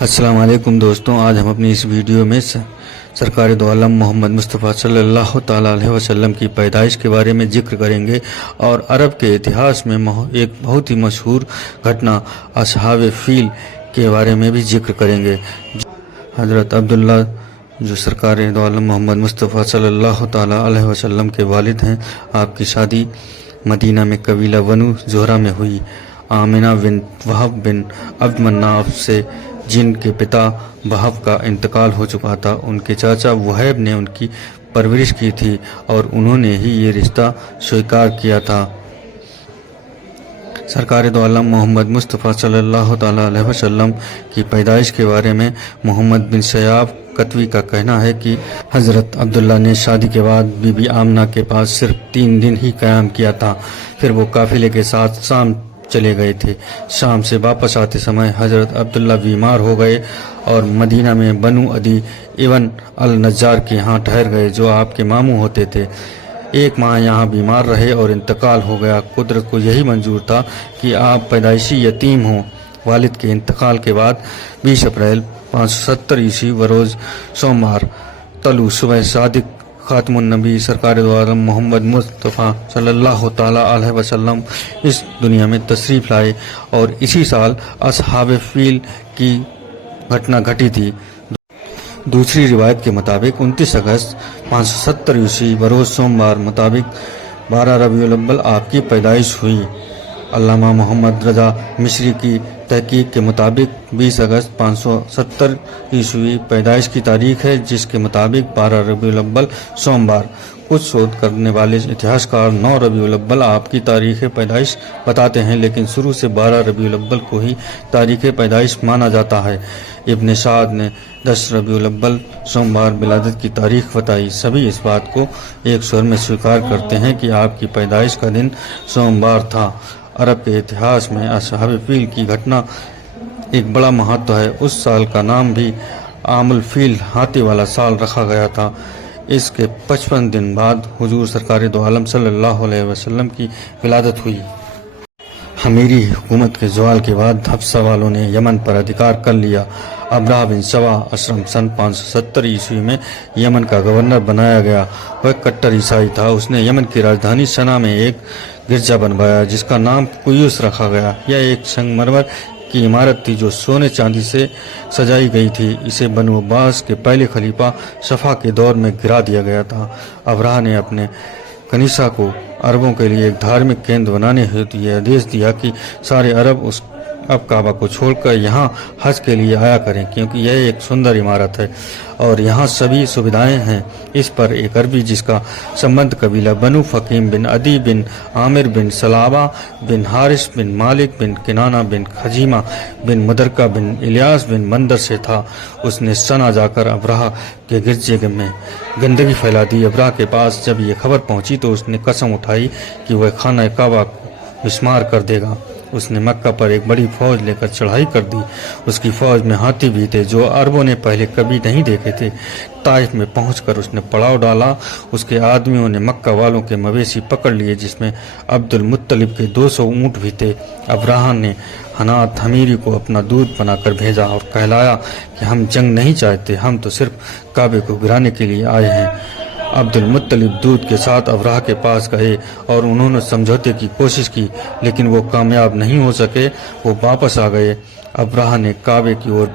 السلام علیکم دوستوں، آج ہم اپنی اس ویڈیو میں سرکار دو عالم محمد مصطفیٰ صلی اللہ تعالیٰ علیہ وسلم کی پیدائش کے بارے میں ذکر کریں گے اور عرب کے اتہاس میں ایک بہت ہی مشہور گھٹنا اصحاب فیل کے بارے میں بھی ذکر کریں گے۔ حضرت عبداللہ جو سرکار دو عالم محمد مصطفیٰ صلی اللہ تعالیٰ علیہ وسلم کے والد ہیں، آپ کی شادی مدینہ میں قبیلہ بنو زہرہ میں ہوئی۔ آمنہ بن وہب بن عبد مناف سے، جن کے پتا وہب کا انتقال ہو چکا تھا، ان کے چاچا وہیب نے ان کی پرورش کی تھی اور انہوں نے ہی یہ رشتہ سویکار کیا تھا۔ سرکار دو عالم محمد مصطفیٰ صلی اللہ تعالیٰ علیہ وسلم کی پیدائش کے بارے میں محمد بن شیاب کتوی کا کہنا ہے کہ حضرت عبداللہ نے شادی کے بعد بی بی آمنہ کے پاس صرف 3 دن ہی قیام کیا تھا، پھر وہ قافلے کے ساتھ شام چلے گئے تھے۔ شام سے واپس آتے سمے حضرت عبداللہ بیمار ہو گئے اور مدینہ میں بنو عدی ابن النجار کے ہاں ٹھہر گئے، جو آپ کے ماموں ہوتے تھے۔ 1 ماہ یہاں بیمار رہے اور انتقال ہو گیا۔ قدرت کو یہی منظور تھا کہ آپ پیدائشی یتیم ہوں۔ والد کے انتقال کے بعد 20 اپریل 570 عیسوی بروز سوموار طلوع صبح صادق خاتم النبی سرکار دو عالم محمد مصطفیٰ صلی اللہ تعالیٰ علیہ وسلم اس دنیا میں تشریف لائے اور اسی سال اصحاب فیل کی گھٹنا گھٹی تھی۔ دوسری روایت کے مطابق 29 اگست 570 عیسوی بروز سوموار مطابق 12 ربیع الاول آپ کی پیدائش ہوئی۔ علامہ محمد رضا مصری کی تحقیق کے مطابق 20 اگست 570 عیسوی پیدائش کی تاریخ ہے، جس کے مطابق 12 ربیع الاول سوموار۔ کچھ شودھ کرنے والے اتہاسکار 9 ربیع الاول آپ کی تاریخ پیدائش بتاتے ہیں، لیکن شروع سے 12 ربیع الاول کو ہی تاریخ پیدائش مانا جاتا ہے۔ ابن سعد نے 10 ربیع الاول سوموار ولادت کی تاریخ بتائی۔ سبھی اس بات کو ایک سور میں سویکار کرتے ہیں کہ آپ کی پیدائش کا دن سوموار تھا۔ عرب کے اتہاس میں اصحاب فیل کی گھٹنا ایک بڑا مہتو ہے۔ اس سال کا نام بھی عام الفیل، ہاتھی والا سال رکھا گیا تھا۔ اس کے 55 دن بعد حضور سرکار دو عالم صلی اللہ علیہ وسلم کی ولادت ہوئی۔ حمیری حکومت کے زوال کے بعد حبشہ والوں نے یمن پر ادھیکار کر لیا۔ ابرہہ بن سوا اسرم سن 570 عیسوی میں یمن کا گورنر بنایا گیا۔ وہ کٹر عیسائی تھا۔ اس نے یمن کی راجدھانی سنا میں ایک گرجا بنوایا جس کا نام قیوس رکھا گیا۔ یہ ایک سنگ مرمر کی عمارت تھی جو سونے چاندی سے سجائی گئی تھی۔ اسے بنو عباس کے پہلے خلیفہ صفا کے دور میں گرا دیا گیا تھا۔ ابرہہ نے اپنے کنیسہ کو عربوں کے لیے ایک دھارمک کیندر بنانے ہیتو یہ آدیش دیا کہ سارے عرب اب کعبہ کو چھوڑ کر یہاں حج کے لیے آیا کریں، کیونکہ یہ ایک سندر عمارت ہے اور یہاں سبھی سویدھائیں ہیں۔ اس پر ایک عربی جس کا سمبند قبیلہ بنو فقیم بن عدی بن عامر بن سلابہ بن حارث بن مالک بن کنانہ بن خزیمہ بن مدرکہ بن الیاس بن مندر سے تھا، اس نے سنا جا کر ابرہہ کے گرجے میں گندگی پھیلا دی۔ ابرہہ کے پاس جب یہ خبر پہنچی تو اس نے قسم اٹھائی کہ وہ خانہ کعبہ کو مسمار کر دے گا۔ اس نے مکہ پر ایک بڑی فوج لے کر چڑھائی کر دی۔ اس کی فوج میں ہاتھی بھی تھے جو عربوں نے پہلے کبھی نہیں دیکھے تھے۔ طائف میں پہنچ کر اس نے پڑاؤ ڈالا۔ اس کے آدمیوں نے مکہ والوں کے مویشی پکڑ لیے، جس میں عبد المطلب کے 200 اونٹ بھی تھے۔ ابرہہ نے حنات حمیری کو اپنا دودھ بنا کر بھیجا اور کہلایا کہ ہم جنگ نہیں چاہتے، ہم تو صرف کعبے کو گرانے کے لیے آئے ہیں۔ عبد المطلب دودھ کے ساتھ ابرہہ کے پاس گئے اور انہوں نے سمجھوتے کی کوشش کی، لیکن وہ کامیاب نہیں ہو سکے۔ وہ واپس آ گئے۔ ابرہہ نے کعبے کی اور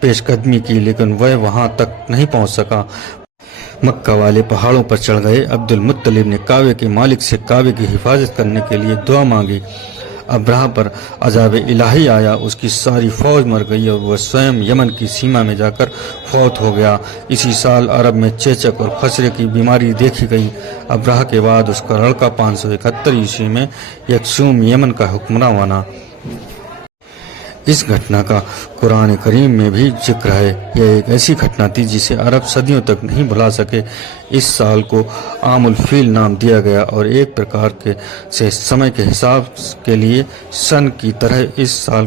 پیش قدمی کی، لیکن وہ وہاں تک نہیں پہنچ سکا۔ مکہ والے پہاڑوں پر چڑھ گئے۔ عبد المطلب نے کعبے کے مالک سے کعبے کی حفاظت کرنے کے لیے دعا مانگی۔ ابرہہ پر عذاب الہی آیا، اس کی ساری فوج مر گئی اور وہ سوئم یمن کی سیما میں جا کر فوت ہو گیا۔ اسی سال عرب میں چیچک اور خسرے کی بیماری دیکھی گئی۔ ابرہہ کے بعد اس کا لڑکا 571 عیسوی میں یکسوم یمن کا حکمراں بنا۔ اس گھٹنا کا قرآن کریم میں بھی ذکر ہے۔ یہ ایک ایسی گھٹنا تھی جسے عرب صدیوں تک نہیں بھلا سکے۔ اس سال کو عام الفیل نام دیا گیا اور ایک پرکار سے سمے کے حساب کے لیے سن کی طرح اس سال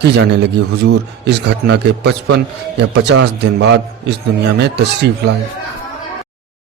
کی جانے لگی۔ حضور اس گھٹنا کے 55 یا 50 دن بعد اس دنیا میں تشریف لائے۔